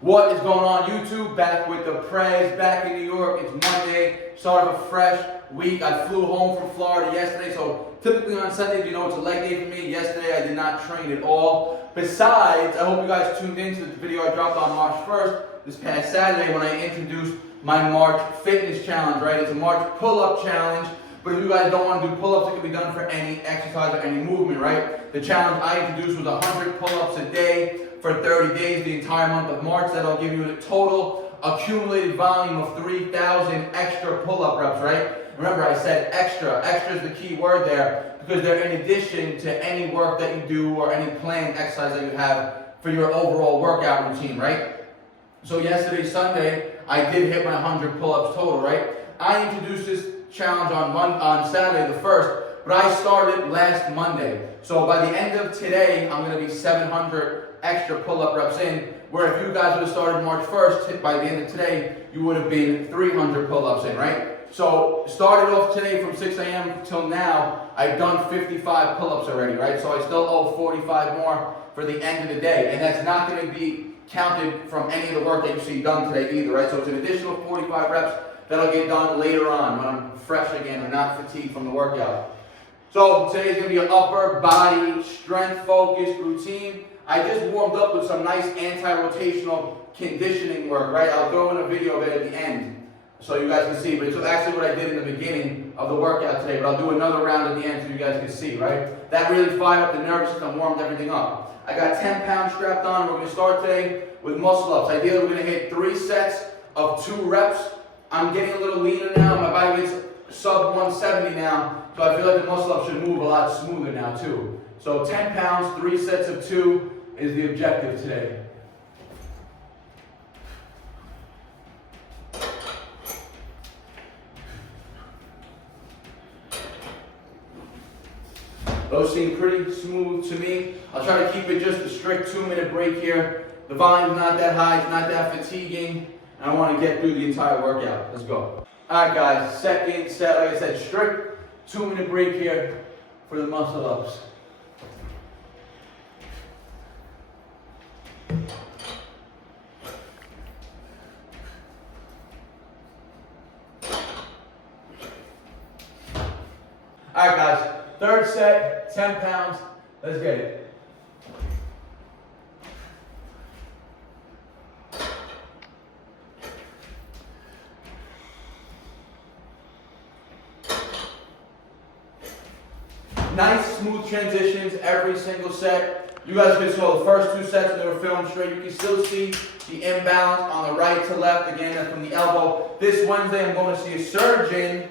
What is going on, YouTube? Back with the Prez, back in New York. It's Monday, start of a fresh week. I flew home from Florida yesterday, so typically on Sundays, you know, it's a leg day for me. Yesterday, I did not train at all. Besides, I hope you guys tuned into the video I dropped on March 1st, this past Saturday, when I introduced my March fitness challenge, right? It's a March pull-up challenge, but if you guys don't want to do pull-ups, it can be done for any exercise or any movement, right? The challenge I introduced was 100 pull-ups a day for 30 days, the entire month of March. That'll give you a total accumulated volume of 3,000 extra pull-up reps, right? Remember, I said extra. Extra is the key word there because they're in addition to any work that you do or any planned exercise that you have for your overall workout routine, right? So yesterday, Sunday, I did hit my 100 pull-ups total, right? I introduced this challenge on Saturday the 1st, but I started last Monday. So by the end of today, I'm going to be 700 extra pull-up reps in, where if you guys would have started March 1st, by the end of today, you would have been 300 pull-ups in, right? So started off today from 6 a.m. till now, I've done 55 pull-ups already, right? So I still owe 45 more for the end of the day, and that's not going to be counted from any of the work that you see done today either, right? So it's an additional 45 reps that'll get done later on when I'm fresh again or not fatigued from the workout. So today's going to be an upper body strength focused routine. I just warmed up with some nice anti-rotational conditioning work, right? I'll throw in a video of it at the end so you guys can see. But it's actually what I did in the beginning of the workout today. But I'll do another round at the end so you guys can see, right? That really fired up the nervous system, warmed everything up. I got 10 pounds strapped on. We're going to start today with muscle ups. Ideally, we're going to hit 3 sets of 2 reps. I'm getting a little leaner now. My body weight's sub 170 now. So I feel like the muscle up should move a lot smoother now too. So 10 pounds, 3 sets of 2 is the objective today. Those seem pretty smooth to me. I'll try to keep it just a strict 2-minute break here. The volume's not that high, it's not that fatiguing. I want to get through the entire workout. Let's go. Alright guys, second set, like I said, strict 2-minute break here for the muscle ups. Alright guys, third set, 10 pounds, let's get it. Nice smooth transitions every single set. You guys can see the first 2 sets that were filmed straight. You can still see the imbalance on the right to left. Again, that's from the elbow. This Wednesday, I'm going to see a surgeon.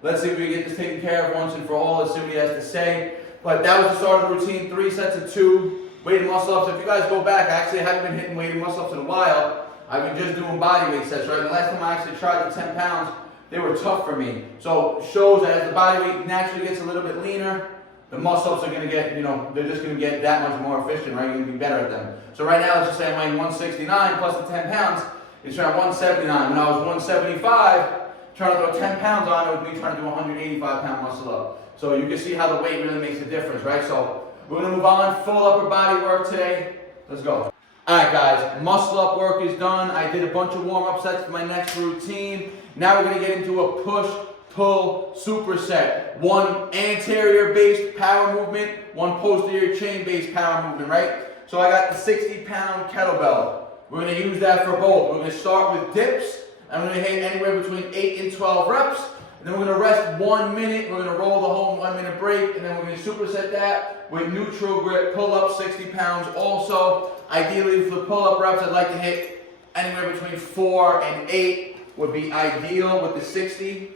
Let's see if we can get this taken care of once and for all. Let's see what he has to say. But that was the start of the routine. 3 sets of 2 weighted muscle ups. If you guys go back, I actually haven't been hitting weighted muscle ups in a while. I've been just doing body weight sets, right? And the last time I actually tried the 10 pounds, they were tough for me. So it shows that as the body weight naturally gets a little bit leaner, the muscle ups are going to get, they're just going to get that much more efficient, right? You're going to be better at them. So right now, let's just say I'm weighing 169 plus the 10 pounds. It's around 179. When I was 175, trying to throw 10 pounds on, it would be trying to do a 185-pound muscle up. So you can see how the weight really makes a difference, right? So we're going to move on. Full upper body work today. Let's go. Alright guys, muscle up work is done. I did a bunch of warm-up sets for my next routine. Now we're going to get into a push-pull superset. 1 anterior-based power movement, 1 posterior chain-based power movement, right? So I got the 60-pound kettlebell. We're going to use that for both. We're going to start with dips. I'm going to hit anywhere between 8 and 12 reps. And then we're going to rest 1 minute. We're going to roll the whole 1-minute break. And then we're going to superset that with neutral grip pull-up, 60 pounds also. Ideally, for the pull-up reps, I'd like to hit anywhere between 4 and 8 would be ideal with the 60.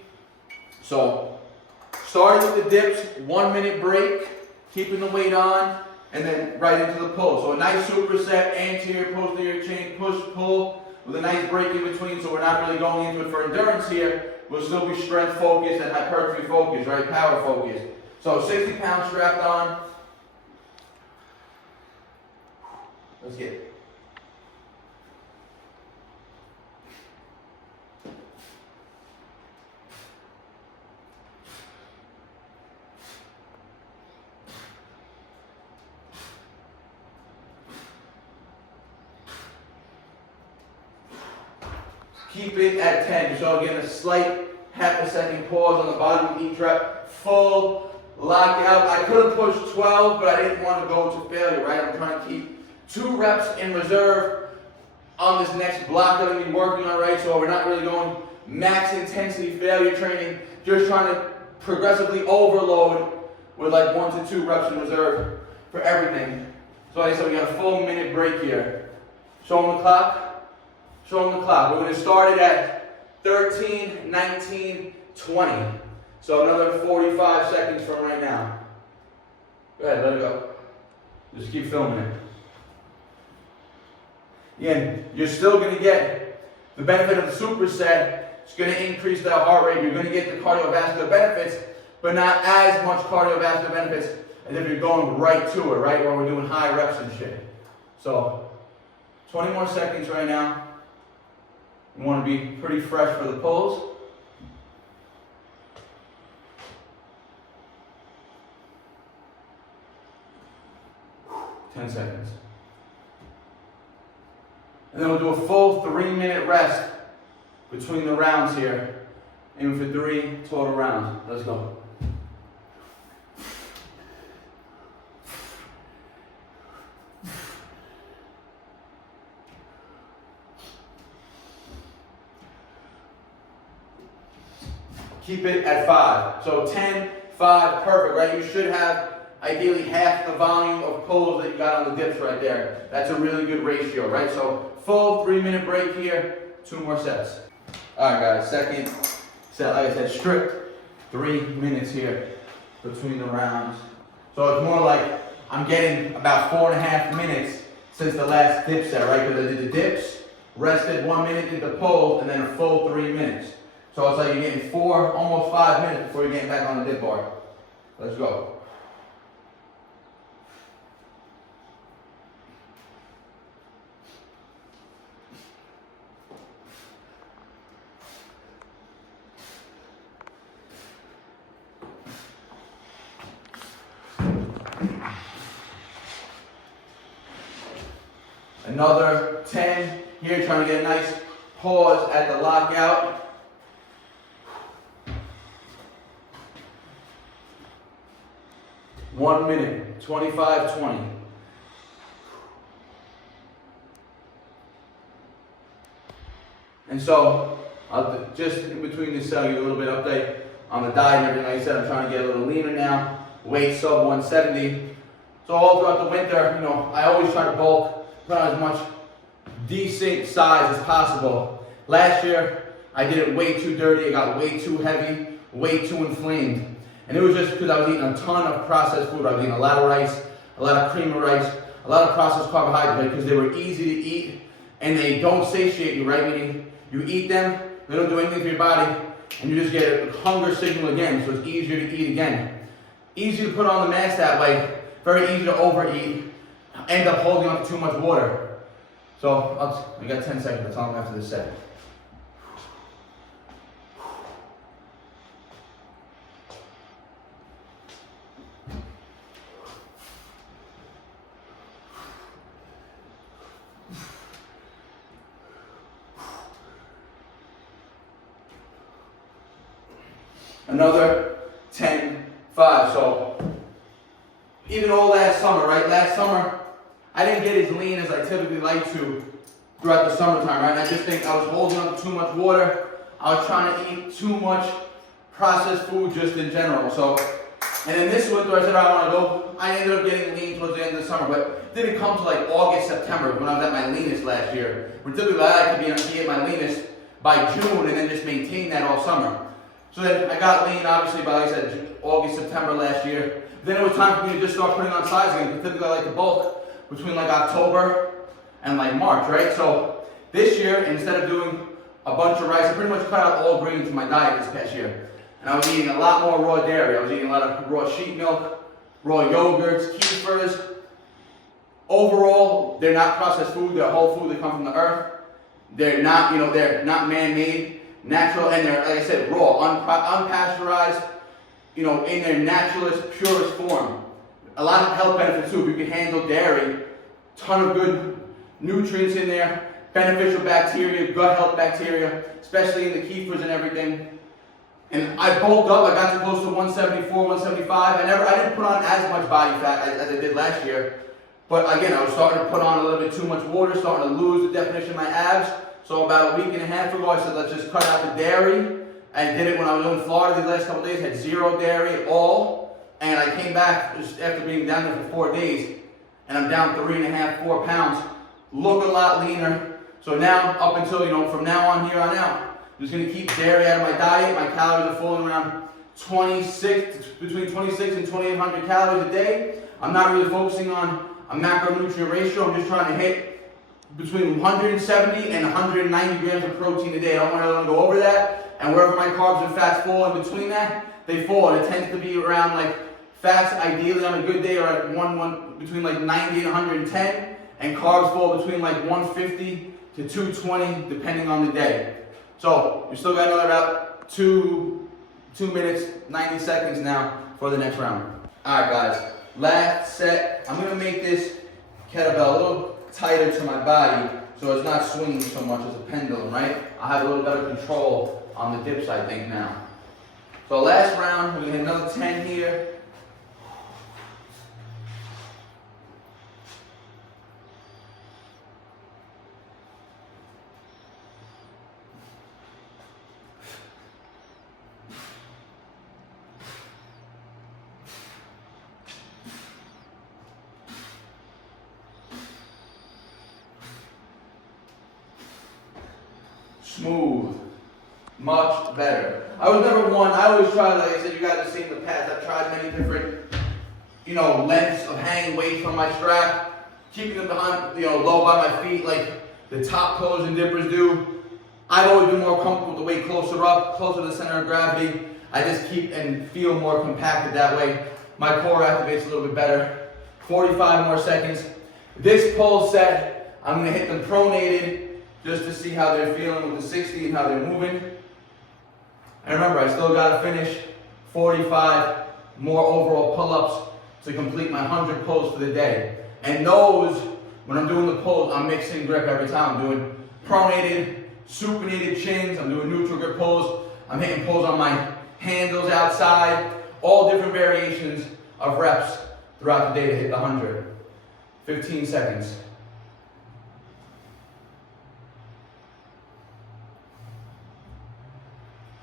So, starting with the dips, 1-minute break, keeping the weight on, and then right into the pull. So a nice superset, anterior, posterior chain, push, pull, with a nice break in between, so we're not really going into it for endurance here. We'll still be strength focused and hypertrophy focused, right? Power focused. So 60 pounds strapped on. Let's get it. keep it at 10. So again, a slight half a second pause on the bottom of each rep. Full lockout. I could have pushed 12, but I didn't want to go to failure, right? I'm trying to keep 2 reps in reserve on this next block that I'm going to be working on, right? So we're not really going max intensity failure training, just trying to progressively overload with like 1 to 2 reps in reserve for everything. So like I said, we got a full minute break here. Show them the clock. Show them the clock. We're going to start it at 13, 19, 20. So another 45 seconds from right now. Go ahead, let it go. Just keep filming it. Again, you're still going to get the benefit of the superset. It's going to increase that heart rate. You're going to get the cardiovascular benefits, but not as much cardiovascular benefits as if you're going right to it, right? Where we're doing high reps and shit. So, 20 more seconds right now. You want to be pretty fresh for the pulls. Ten seconds. And then we'll do a full 3-minute rest between the rounds here. Aiming for 3 total rounds. Let's go. Keep it at 5. So 10, 5, perfect, right? You should have ideally half the volume of pulls that you got on the dips right there. That's a really good ratio, right? So full 3-minute break here, 2 more sets. All right, guys, second set, like I said, strict 3 minutes here between the rounds. So it's more like I'm getting about 4.5 minutes since the last dip set, right? Because I did the dips, rested 1 minute, did the pulls, and then a full 3 minutes. So it's like you're getting 4, almost 5 minutes before you're getting back on the dip bar. Let's go. Another 10 here, trying to get a nice pause at the lockout. One minute, 25, 20. And so, I'll just in between this, give you a little bit of update on the diet and everything. Like I said, I'm trying to get a little leaner now. Weight sub 170. So all throughout the winter, I always try to bulk, put on as much decent size as possible. Last year, I did it way too dirty. I got way too heavy, way too inflamed. And it was just because I was eating a ton of processed food. I was eating a lot of rice, a lot of cream of rice, a lot of processed carbohydrates because they were easy to eat and they don't satiate you, right? Meaning you eat them, they don't do anything for your body, and you just get a hunger signal again, so it's easier to eat again. Easy to put on the mass that way, very easy to overeat, end up holding on to too much water. So I got 10 seconds, that's all I'm after this set. Another 10, 5. So even all last summer, right? Last summer, I didn't get as lean as I typically like to throughout the summertime, right? And I just think I was holding on to too much water. I was trying to eat too much processed food just in general. So, and then this winter I said I want to go. I ended up getting lean towards the end of the summer, but it didn't come to like August, September when I was at my leanest last year. When typically I like to be at my leanest by June and then just maintain that all summer. So then I got lean, obviously, by, like I said, August, September last year. Then it was time for me to just start putting on size again. Typically, I like to bulk between like October and like March, right? So this year, instead of doing a bunch of rice, I pretty much cut out all grains from my diet this past year. And I was eating a lot more raw dairy. I was eating a lot of raw sheep milk, raw yogurts, kefirs. Overall, they're not processed food. They're whole food. They come from the earth. They're not, they're not man-made. Natural, and they're, like I said, raw, unpasteurized, in their naturalist, purest form. A lot of health benefits too. If you can handle dairy, ton of good nutrients in there, beneficial bacteria, gut health bacteria, especially in the kefirs and everything. And I bulked up, I got to close to 174, 175. I didn't put on as much body fat as I did last year. But again, I was starting to put on a little bit too much water, starting to lose the definition of my abs. So about a week and a half ago, I said, let's just cut out the dairy. I did it when I was in Florida the last couple of days, had 0 dairy at all. And I came back just after being down there for 4 days, and I'm down 3.5, 4 pounds, look a lot leaner. So now, up until, from now on, here on out, I'm just gonna keep dairy out of my diet. My calories are falling around between 26 and 2,800 calories a day. I'm not really focusing on a macronutrient ratio. I'm just trying to hit between 170 and 190 grams of protein a day. I don't want to go over that. And wherever my carbs and fats fall in between that, they fall. And it tends to be around like fats ideally on a good day are at between like 90 and 110, and carbs fall between like 150 to 220 depending on the day. So we still got another about 2 minutes, 90 seconds now for the next round. All right, guys. Last set. I'm gonna make this kettlebell a little tighter to my body so it's not swinging so much as a pendulum, right? I have a little better control on the dips, I think, now. So last round, we're gonna hit another 10 here. Smooth. Much better. I was never one, I always try, like I said, you guys have seen in the past, I've tried many different, lengths of hanging weights from my strap, keeping them behind, low by my feet like the top pillars and dippers do. I've always been more comfortable with the weight closer up, closer to the center of gravity. I just keep and feel more compacted that way. My core activates a little bit better. 45 more seconds. This pull set, I'm gonna hit them pronated, just to see how they're feeling with the 60 and how they're moving. And remember, I still gotta finish 45 more overall pull-ups to complete my 100 pulls for the day. And those, when I'm doing the pulls, I'm mixing grip every time. I'm doing pronated, supinated chins, I'm doing neutral grip pulls, I'm hitting pulls on my handles outside, all different variations of reps throughout the day to hit the 100. 15 seconds.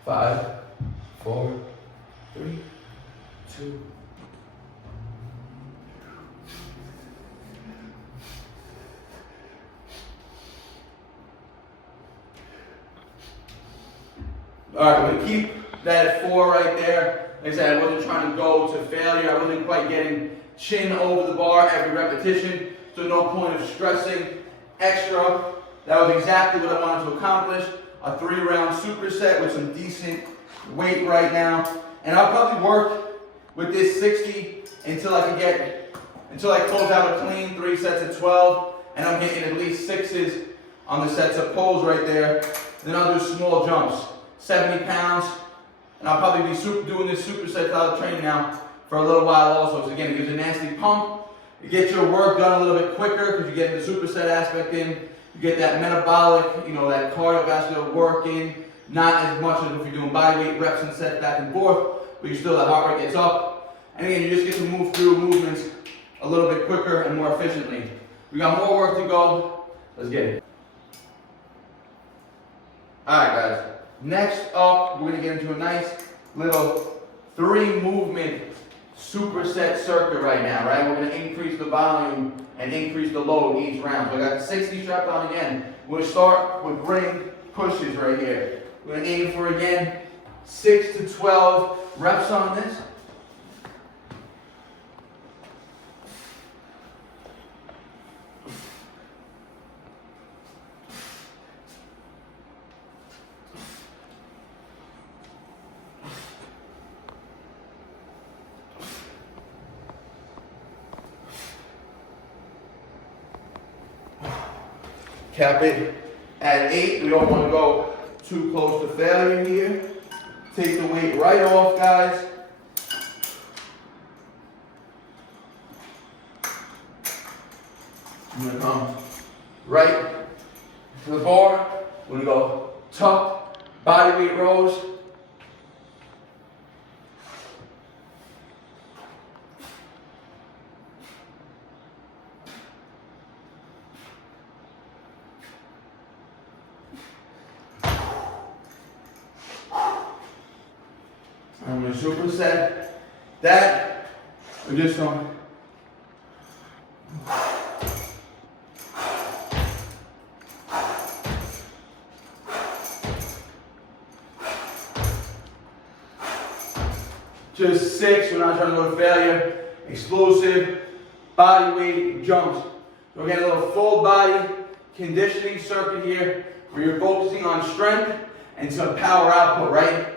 5, 4, 3, 2. All right, I'm gonna keep that at 4 right there. Like I said, I wasn't trying to go to failure. I wasn't quite getting chin over the bar every repetition, so no point of stressing extra. That was exactly what I wanted to accomplish. A 3-round superset with some decent weight right now. And I'll probably work with this 60 until I close out a clean 3 sets of 12. And I'm hitting at least 6s on the sets of pulls right there. Then I'll do small jumps, 70 pounds. And I'll probably be doing this superset style training now for a little while also. So again, it gives a nasty pump. You get your work done a little bit quicker because you get the superset aspect in. You get that metabolic, that cardiovascular work in. Not as much as if you're doing bodyweight reps and sets back and forth, but you still, that heart rate gets up. And again, you just get to move through movements a little bit quicker and more efficiently. We got more work to go. Let's get it. All right, guys. Next up, we're gonna get into a nice little 3-movement superset circuit right now, right? We're gonna increase the volume and increase the load each round. So I got 60 strapped on again. We're gonna start with ring pushes right here. We're gonna aim for, again, 6 to 12 reps on this. Cap it at 8. We don't want to go too close to failure here. Take the weight right off, guys. I'm going to come right to the bar. We're gonna go tuck, body weight rows. I'm gonna superset that. We're just going. Just 6, we're not trying to go to failure. Explosive body weight jumps. So we're getting a little full body conditioning circuit here where you're focusing on strength and some power output, right?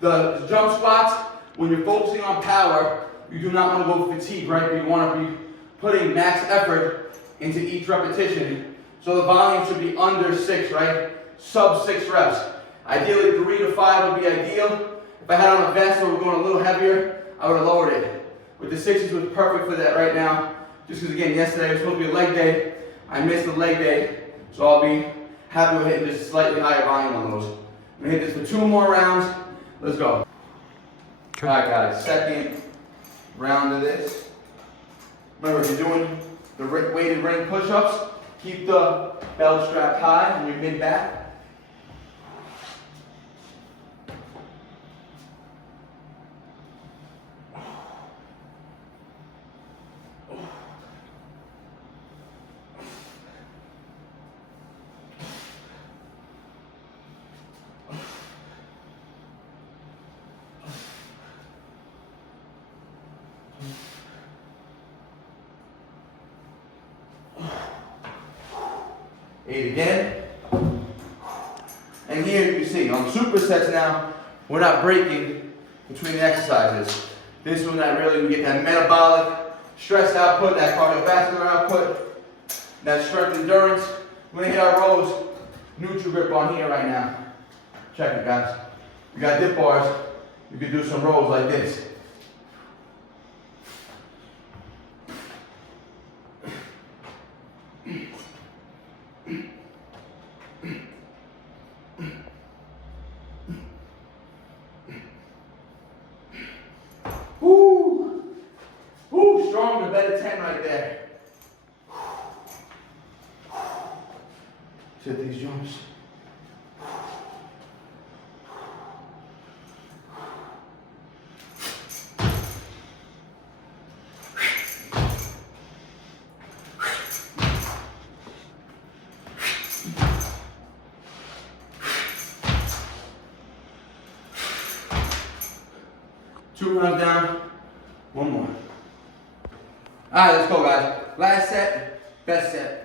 The jump squats, when you're focusing on power, you do not want to go fatigue, right? You want to be putting max effort into each repetition. So the volume should be under 6, right? Sub 6 reps. Ideally 3 to 5 would be ideal. If I had on a vest or we're going a little heavier, I would have lowered it. With the 6s was perfect for that right now. Just because again, yesterday was supposed to be a leg day. I missed the leg day, so I'll be happy with hitting just slightly higher volume on those. I'm gonna hit this for 2 more rounds. Let's go. Okay. All right, guys, second round of this. Remember, if you're doing the weighted ring push-ups, keep the belt strapped high on your mid-back. Eight again. And here you see, on supersets now, we're not breaking between the exercises. This one, that really, we get that metabolic stress output, that cardiovascular output, that strength endurance. We're gonna hit our rows, neutral grip on here right now. Check it, guys. We got dip bars. You could do some rows like this. Woo! Woo! Stronger, better 10 right there. Hit these jumps. Two rounds down, one more. All right, let's go, guys. Last set, best set.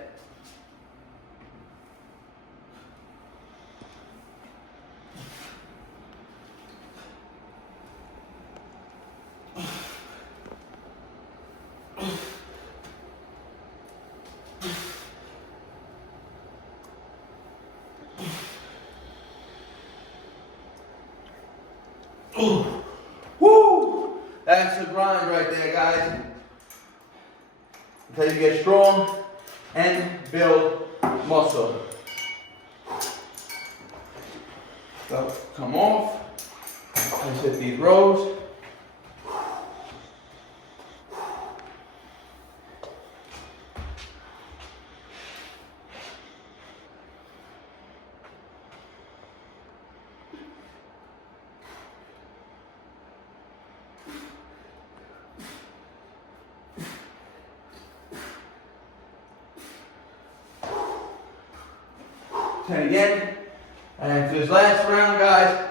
Ooh. Woo! That's the grind right there, guys. Until you get strong and build muscle. So come off. Let's hit these rows. And again, and for this last round, guys,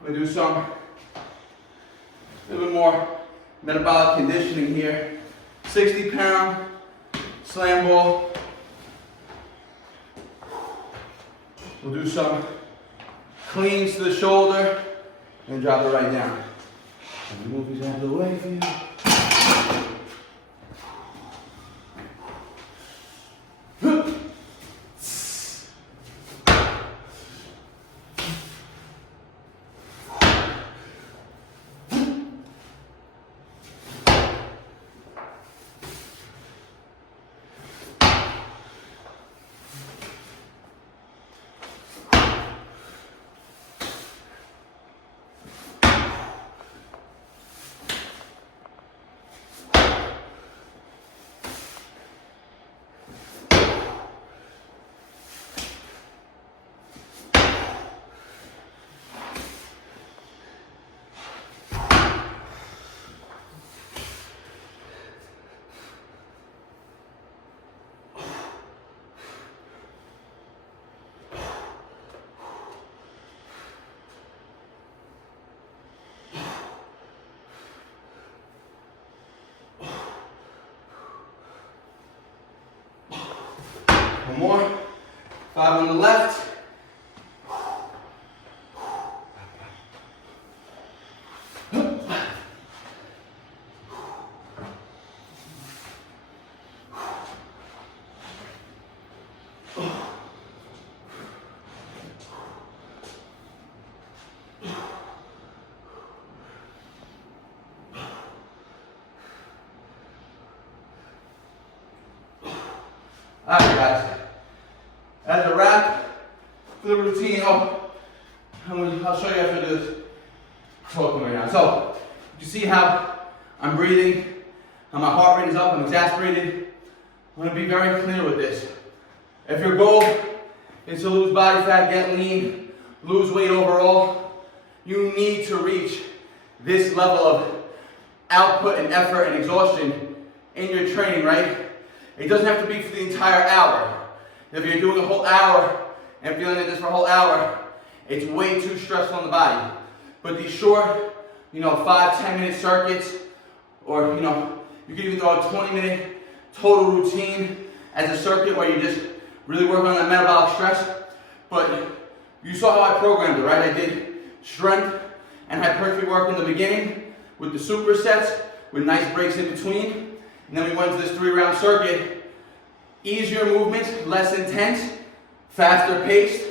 we're gonna do some a little bit more metabolic conditioning here. 60-pound slam ball. We'll do some cleans to the shoulder and drop it right down. And move these out of the way for you. 5 on the left. Alright guys, as a wrap for the routine, I'll show you after this talking right now. So, you see how I'm breathing, how my heart rate is up, I'm exasperated. I'm going to be very clear with this. If your goal is to lose body fat, get lean, lose weight overall, you need to reach this level of output and effort and exhaustion in your training, right? It doesn't have to be for the entire hour. If you're doing a whole hour and feeling like this for a whole hour, it's way too stressful on the body. But these short, 5-10 minute circuits, or you can even throw a 20-minute total routine as a circuit where you just really work on that metabolic stress. But you saw how I programmed it, right? I did strength and hypertrophy work in the beginning with the supersets with nice breaks in between. And then we went to this 3-round circuit. Easier movements, less intense, faster paced.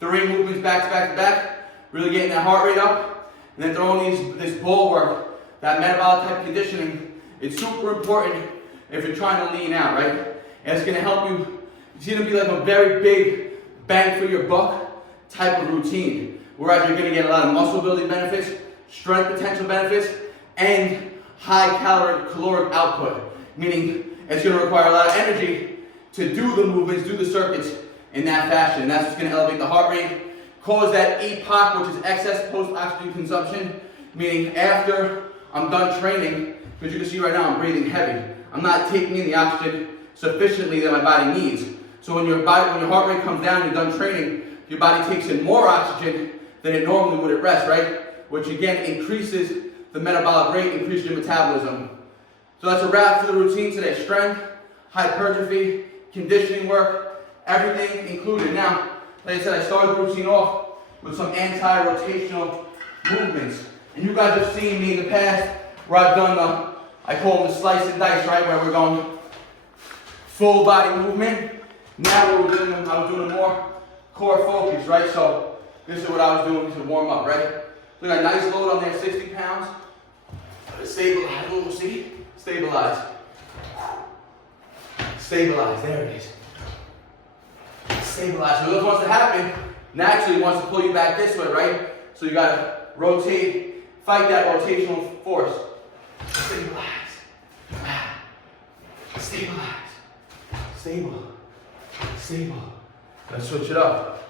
3 movements back to back to back. Really getting that heart rate up. And then throwing this ball work, that metabolic type conditioning. It's super important if you're trying to lean out, right? And it's gonna help you. It's gonna be like a very big bang for your buck type of routine. Whereas you're gonna get a lot of muscle building benefits, strength potential benefits, and high caloric output. Meaning it's going to require a lot of energy to do the movements, do the circuits in that fashion. And that's what's going to elevate the heart rate, cause that EPOC, which is excess post-oxygen consumption, meaning after I'm done training, because you can see right now I'm breathing heavy. I'm not taking in the oxygen sufficiently that my body needs. So when your heart rate comes down, you're done training, your body takes in more oxygen than it normally would at rest, right? Which again increases the metabolic rate, increases your metabolism. So that's a wrap for the routine today. Strength, hypertrophy, conditioning work, everything included. Now, like I said, I started the routine off with some anti-rotational movements. And you guys have seen me in the past where I've done I call them the slice and dice, right? Where we're going full body movement. Now I was doing a more core focus, right? So this is what I was doing to warm up, right? So I got a nice load on there, 60 pounds. Stabilize, we'll see. Stabilize. Stabilize, there it is. Stabilize. So this wants to happen, naturally it wants to pull you back this way, right? So you gotta rotate, fight that rotational force. Stabilize. Stabilize. Stable. Stable. Let's switch it up.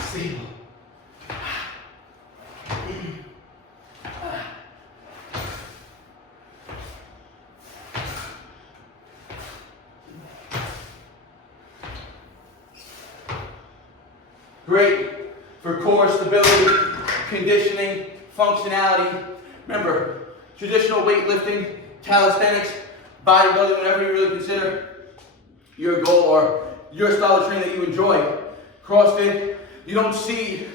Stable. Great for core stability, conditioning, functionality. Remember, traditional weightlifting, calisthenics, bodybuilding, whatever you really consider your goal or your style of training that you enjoy. CrossFit, you don't see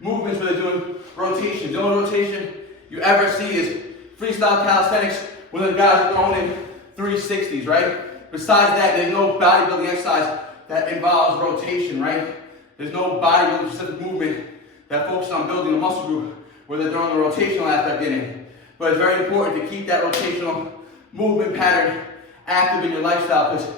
movements where they're doing rotations. The only rotation you ever see is freestyle calisthenics when the guys are throwing in 360s, right? Besides that, there's no bodybuilding exercise that involves rotation, right? There's no bodybuilding specific movement that focuses on building a muscle group where they're throwing the rotational aspect in it. But it's very important to keep that rotational movement pattern active in your lifestyle, because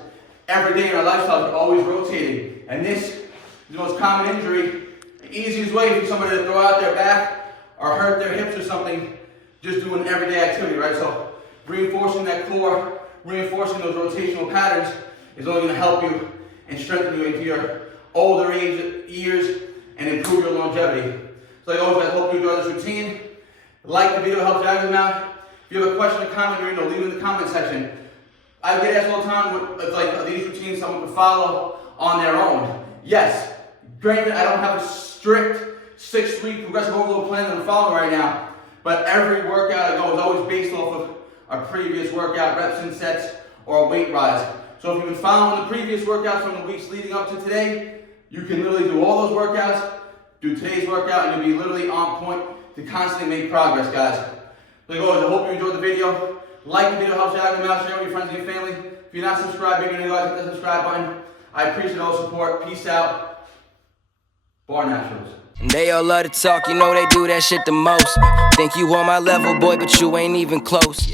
every day in our lifestyle we're always rotating. And this is the most common injury. The easiest way for somebody to throw out their back or hurt their hips or something, just doing everyday activity, right? So reinforcing that core, reinforcing those rotational patterns is only going to help you and strengthen you into your older years and improve your longevity. So like always, I hope you enjoy this routine. Like the video, helps you out. If you have a question or comment, leave it in the comment section. I get asked all the time, if like these routines someone could follow on their own. Yes, granted, I don't have a strict 6-week progressive overload plan that I'm following right now, but every workout I go is always based off of a previous workout, reps and sets, or a weight rise. So if you've been following the previous workouts from the weeks leading up to today, you can literally do all those workouts, do today's workout, and you'll be literally on point to constantly make progress, guys. Like always, I hope you enjoyed the video. Like the video, helps you out, share it with your friends and your family. If you're not subscribed, make sure you guys hit the subscribe button. I appreciate all the support. Peace out. BARNATURALS. And they all love to talk, you know they do that shit the most. Think you on my level, boy, but you ain't even close.